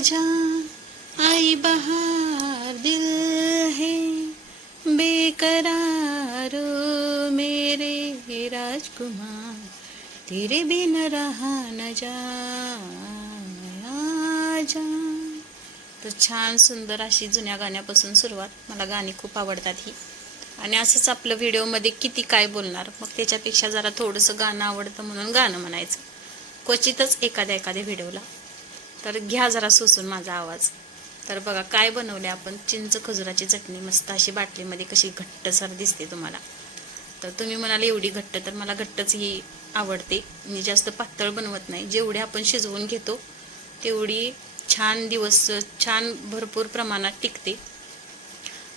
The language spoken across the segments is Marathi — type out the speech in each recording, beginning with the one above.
आजा आई बहार दिल है बेकरार मेरे राजकुमार तेरे बिन रहा न जाए आजा। तर छान सुंदर अशी जुन्या गाण्यापासून सुरुवात. मला गाणी खूप आवडतात ही. आणि असंच आपलं व्हिडिओमध्ये किती काय बोलणार, मग त्याच्यापेक्षा जरा थोडंसं गाणं आवडतं म्हणून गाणं म्हणायचं, क्वचितच एखाद्या व्हिडिओला. तर घ्या जरा सोसून माझा आवाज. तर बघा काय बनवले आपण, चिंच खजुराची चटणी मस्त अशी बाटलीमध्ये कशी घट्टसर दिसते तुम्हाला. तर तुम्ही म्हणाले एवढी घट्ट, तर मला घट्टच ही आवडते. मी जास्त पातळ बनवत नाही. जेवढे आपण शिजवून घेतो तेवढी छान भरपूर प्रमाणात टिकते.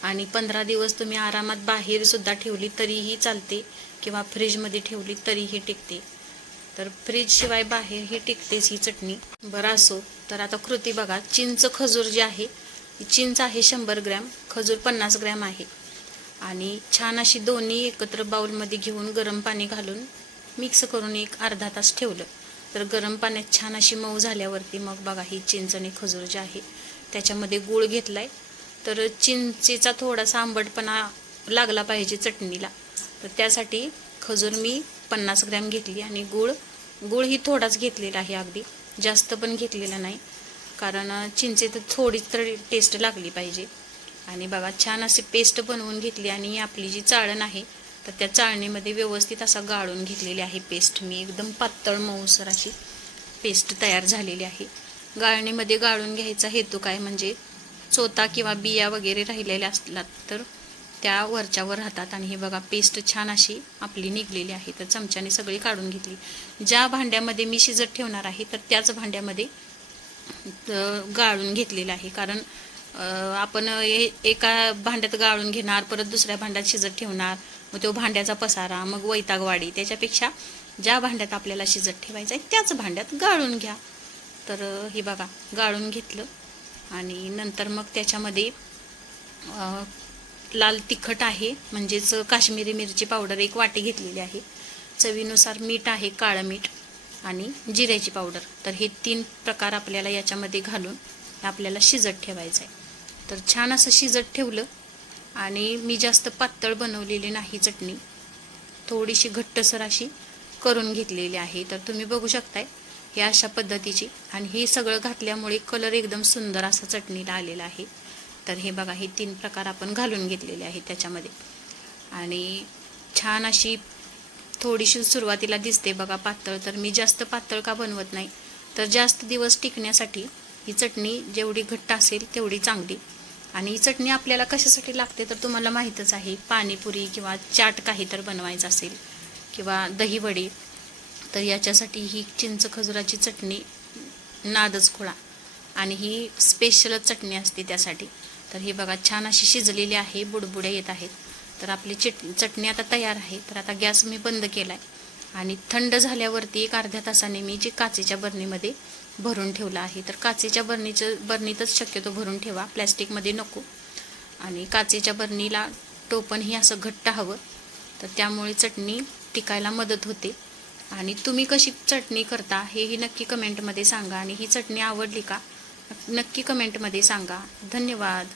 आणि 15 दिवस तुम्ही आरामात बाहेर सुद्धा ठेवली तरीही चालते किंवा फ्रीजमध्ये ठेवली तरीही टिकते. तर फ्रीज शिवाय बाहेर ही टिकतेच ही चटणी. बरं असो, तर आता कृती बघा. चिंच खजूर जी आहे, चिंच आहे 100 ग्रॅम, खजूर 50 ग्रॅम आहे. आणि छान अशी दोन्ही एकत्र बाउलमध्ये घेऊन गरम पाणी घालून मिक्स करून एक अर्धा तास ठेवलं. तर गरम पाण्यात छान अशी मऊ झाल्यावरती मग बघा ही चिंच आणि खजूर जे आहे त्याच्यामध्ये गूळ घेतलाय. तर चिंचेचा थोडासा आंबटपणा लागला पाहिजे चटणीला, तर त्यासाठी खजूर मी 50 ग्रॅम घेतली आणि गूळ ही थोडाच घेतलेला आहे, अगदी जास्त पण घेतलेला नाही, कारण चिंचेत थोडीच तर टेस्ट लागली पाहिजे. आणि बघा छान अशी पेस्ट बनवून घेतली. आणि आपली जी चाळण आहे तर त्या चाळणीमध्ये व्यवस्थित असा गाळून घेतलेली आहे पेस्ट मी. एकदम पातळ मऊसर अशी पेस्ट तयार झालेली आहे. गाळणीमध्ये गाळून घ्यायचा हेतू काय, म्हणजे चोथा किंवा बिया वगैरे राहिलेल्या असतात तर त्या वरच्यावर राहतात. आणि हे बघा पेस्ट छान अशी आपली निघलेली आहे. तर चमच्याने सगळी काढून घेतली. ज्या भांड्यामध्ये मी शिजत ठेवणार आहे तर त्याच भांड्यामध्ये गाळून घेतलेलं आहे, कारण आपण एका भांड्यात गाळून घेणार, परत दुसऱ्या भांड्यात शिजत ठेवणार, मग तो भांड्याचा पसारा, मग वैतागवाडी. त्याच्यापेक्षा ज्या भांड्यात आपल्याला शिजत ठेवायचं आहे त्याच भांड्यात गाळून घ्या. तर हे बघा गाळून घेतलं. आणि नंतर मग त्याच्यामध्ये लाल तिखट आहे, म्हणजेच काश्मीरी मिरची पावडर 1 वाटी घेतलेली आहे. चवीनुसार मीठ आहे, काळं मीठ आणि जिऱ्याची पावडर. तर हे 3 प्रकार आपल्याला याच्यामध्ये घालून आपल्याला शिजत ठेवायचं आहे. तर छान असं शिजत ठेवलं. आणि मी जास्त पातळ बनवलेली नाही चटणी, थोडीशी घट्टसर अशी करून घेतलेली आहे. तर तुम्ही बघू शकताय हे अशा पद्धतीची. आणि हे सगळं घातल्यामुळे कलर एकदम सुंदर असा चटणीला आलेला आहे. तर हे बघा हे 3 प्रकार आपण घालून घेतलेले आहेत त्याच्यामध्ये. आणि छान अशी थोडीशी सुरुवातीला दिसते बघा पातळ. तर मी जास्त पातळ का बनवत नाही, तर जास्त दिवस टिकण्यासाठी ही चटणी जेवढी घट्ट असेल तेवढी चांगली. आणि ही चटणी आपल्याला कशासाठी लागते तर तुम्हाला माहीतच आहे. पाणीपुरी किंवा चाट काही तर बनवायचं असेल किंवा दहीवडी, तर याच्यासाठी ही चिंच खजुराची चटणी नादच खुळा. आणि ही स्पेशलच चटणी असते त्यासाठी. तर हे बघा छान अशी शिजलेली आहे, बुडबुड्या येत आहेत. तर आपली चटणी आता तयार आहे. तर आता गॅस मी बंद केला आहे. आणि थंड झाल्यावरती एक अर्ध्या तासाने मी जी काचेच्या बरणीमध्ये भरून ठेवला आहे. तर काचेच्या बरणीतच शक्यतो भरून ठेवा, प्लॅस्टिकमध्ये नको. आणि काचेच्या बरणीला टोपणही असं घट्ट हवं, तर त्यामुळे चटणी टिकायला मदत होते. आणि तुम्ही कशी चटणी करता हेही नक्की कमेंटमध्ये सांगा. आणि ही चटणी आवडली का नक्की कमेंटमध्ये सांगा. धन्यवाद.